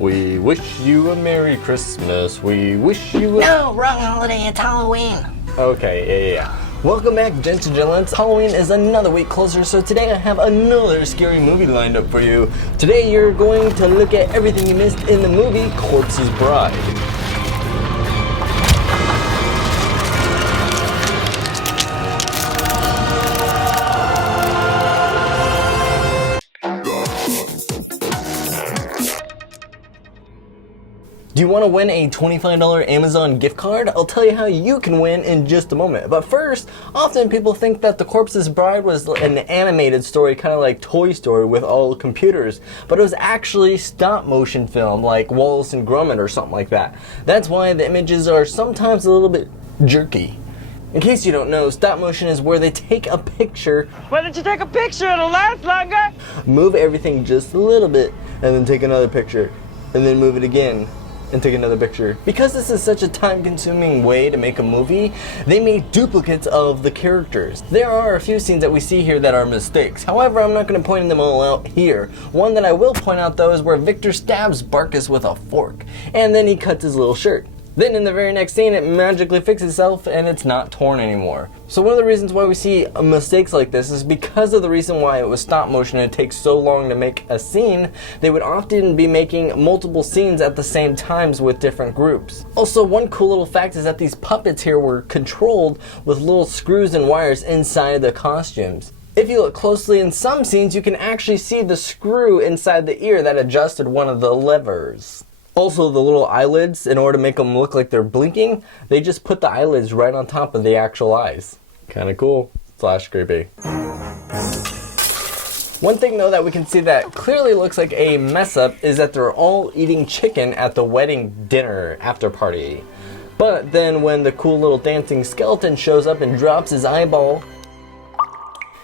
We wish you a Merry Christmas. We wish you a... No, wrong holiday, it's Halloween. Okay, yeah. Welcome back, gents and gentlemen. Halloween is another week closer, so today I have another scary movie lined up for you. Today you're going to look at everything you missed in the movie Corpse's Bride. Do you want to win a $25 Amazon gift card? I'll tell you how you can win in just a moment. But first, often people think that The Corpse's Bride was an animated story, kind of like Toy Story with all computers. But it was actually stop motion film like Wallace and Gromit or something like that. That's why the images are sometimes a little bit jerky. In case you don't know, stop motion is where they take a picture. Why don't you take a picture? It'll last longer. Move everything just a little bit and then take another picture. And then move it again. And take another picture. Because this is such a time-consuming way to make a movie, they made duplicates of the characters. There are a few scenes that we see here that are mistakes. However, I'm not going to point them all out here. One that I will point out though is where Victor stabs Barkus with a fork, and then he cuts his little shirt. Then in the very next scene, it magically fixes itself and it's not torn anymore. So one of the reasons why we see mistakes like this is because of the reason why it was stop motion and it takes so long to make a scene. They would often be making multiple scenes at the same times with different groups. Also, one cool little fact is that these puppets here were controlled with little screws and wires inside the costumes. If you look closely in some scenes, you can actually see the screw inside the ear that adjusted one of the levers. Also, the little eyelids, in order to make them look like they're blinking, they just put the eyelids right on top of the actual eyes. Kinda cool, slash creepy. One thing though that we can see that clearly looks like a mess up is that they're all eating chicken at the wedding dinner after party. But then when the cool little dancing skeleton shows up and drops his eyeball,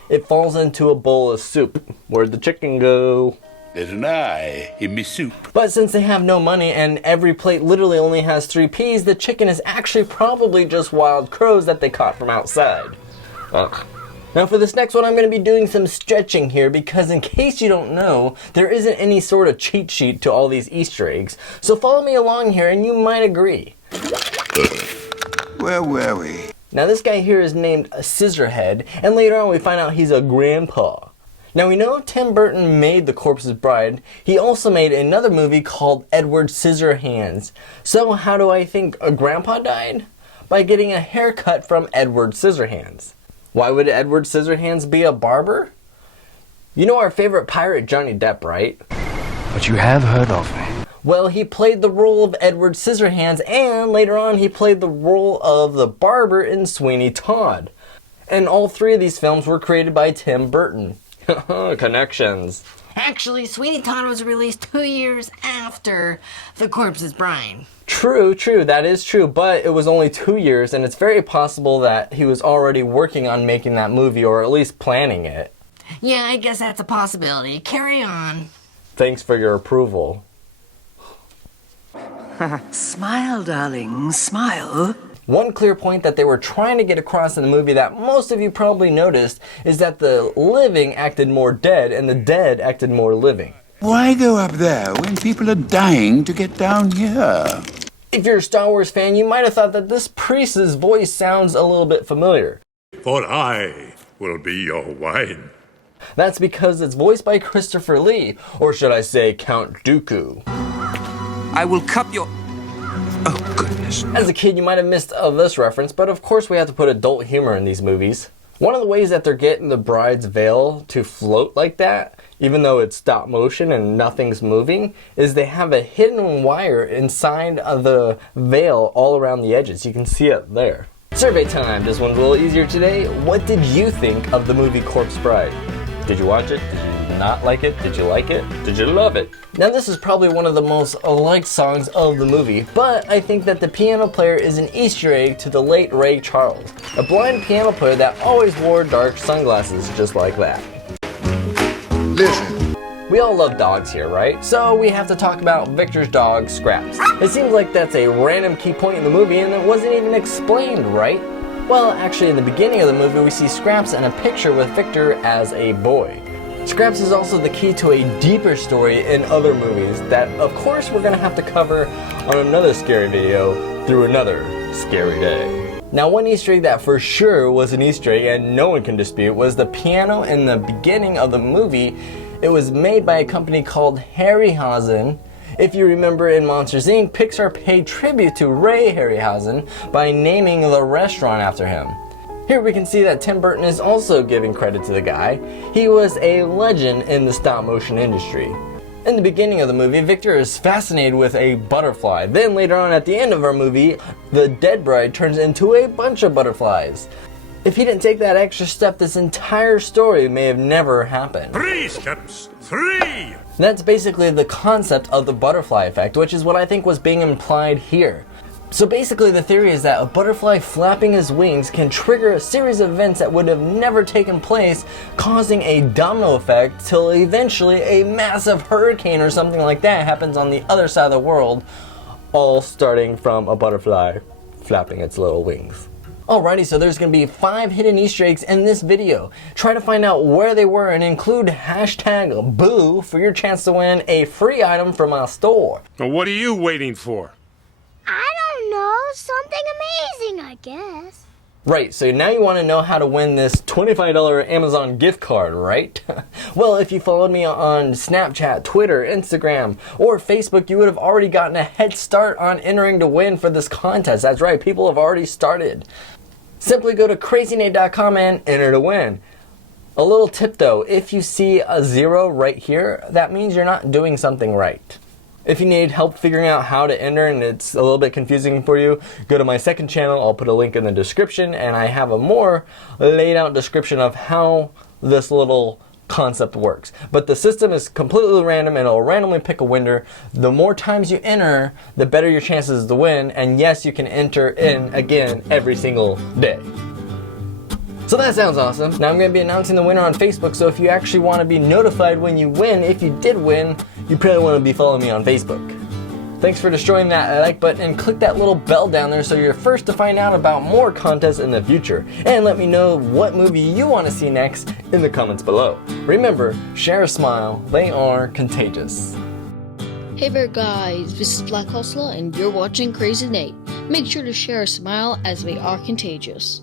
it falls into a bowl of soup. Where'd the chicken go? There's an eye in me soup. But since they have no money and every plate literally only has 3 peas, the chicken is actually probably just wild crows that they caught from outside. Ugh. Now for this next one, I'm going to be doing some stretching here because in case you don't know, there isn't any sort of cheat sheet to all these Easter eggs. So follow me along here and you might agree. Where were we? Now this guy here is named Scissorhead, and later on we find out he's a grandpa. Now we know Tim Burton made The Corpse's Bride. He also made another movie called Edward Scissorhands. So how do I think a grandpa died? By getting a haircut from Edward Scissorhands. Why would Edward Scissorhands be a barber? You know our favorite pirate Johnny Depp, right? But you have heard of me. Well, he played the role of Edward Scissorhands, and later on he played the role of the barber in Sweeney Todd. And all 3 of these films were created by Tim Burton. Connections. Actually, Sweeney Todd was released 2 years after The Corpse's Bride. True, that is true, but it was only 2 years, and it's very possible that he was already working on making that movie, or at least planning it. Yeah, I guess that's a possibility. Carry on. Thanks for your approval. Smile, darling, smile. One clear point that they were trying to get across in the movie that most of you probably noticed is that the living acted more dead and the dead acted more living. Why go up there when people are dying to get down here? If you're a Star Wars fan, you might have thought that this priest's voice sounds a little bit familiar. For I will be your wine. That's because it's voiced by Christopher Lee, or should I say Count Dooku. I will cup your... Oh, goodness. As a kid, you might have missed this reference, but of course we have to put adult humor in these movies. One of the ways that they're getting the bride's veil to float like that, even though it's stop motion and nothing's moving, is they have a hidden wire inside of the veil all around the edges. You can see it there. Survey time. This one's a little easier today. What did you think of the movie Corpse Bride? Did you watch it? Did you not like it? Did you like it? Did you love it? Now this is probably one of the most liked songs of the movie, but I think that the piano player is an Easter egg to the late Ray Charles, a blind piano player that always wore dark sunglasses just like that. Listen. We all love dogs here, right? So we have to talk about Victor's dog, Scraps. It seems like that's a random key point in the movie and it wasn't even explained, right? Well, actually in the beginning of the movie we see Scraps in a picture with Victor as a boy. Scraps is also the key to a deeper story in other movies that, of course, we're gonna have to cover on another scary video through another scary day. Now, one Easter egg that for sure was an Easter egg and no one can dispute was the piano in the beginning of the movie. It was made by a company called Harryhausen. If you remember in Monsters Inc., Pixar paid tribute to Ray Harryhausen by naming the restaurant after him. Here we can see that Tim Burton is also giving credit to the guy. He was a legend in the stop motion industry. In the beginning of the movie, Victor is fascinated with a butterfly. Then later on at the end of our movie, the dead bride turns into a bunch of butterflies. If he didn't take that extra step, this entire story may have never happened. 3 steps. 3! That's basically the concept of the butterfly effect, which is what I think was being implied here. So basically the theory is that a butterfly flapping his wings can trigger a series of events that would have never taken place, causing a domino effect till eventually a massive hurricane or something like that happens on the other side of the world, all starting from a butterfly flapping its little wings. Alrighty, so there's going to be 5 hidden Easter eggs in this video. Try to find out where they were and include hashtag boo for your chance to win a free item from our store. Well, what are you waiting for? I don't know. Something amazing, I guess. Right, so now you want to know how to win this $25 Amazon gift card, right? Well, if you followed me on Snapchat, Twitter, Instagram, or Facebook, you would have already gotten a head start on entering to win for this contest. That's right, people have already started. Simply go to crazynate.com and enter to win. A little tip though, if you see a 0 right here, that means you're not doing something right. If you need help figuring out how to enter and it's a little bit confusing for you, go to my second channel. I'll put a link in the description and I have a more laid out description of how this little concept works. But the system is completely random and it'll randomly pick a winner. The more times you enter, the better your chances to win. And yes, you can enter in again every single day. So that sounds awesome. Now I'm going to be announcing the winner on Facebook, so if you actually want to be notified when you win, if you did win, you probably want to be following me on Facebook. Thanks for destroying that like button and click that little bell down there so you're first to find out about more contests in the future. And let me know what movie you want to see next in the comments below. Remember, share a smile, they are contagious. Hey there guys, this is Black Hustler and you're watching Crazy Nate. Make sure to share a smile as they are contagious.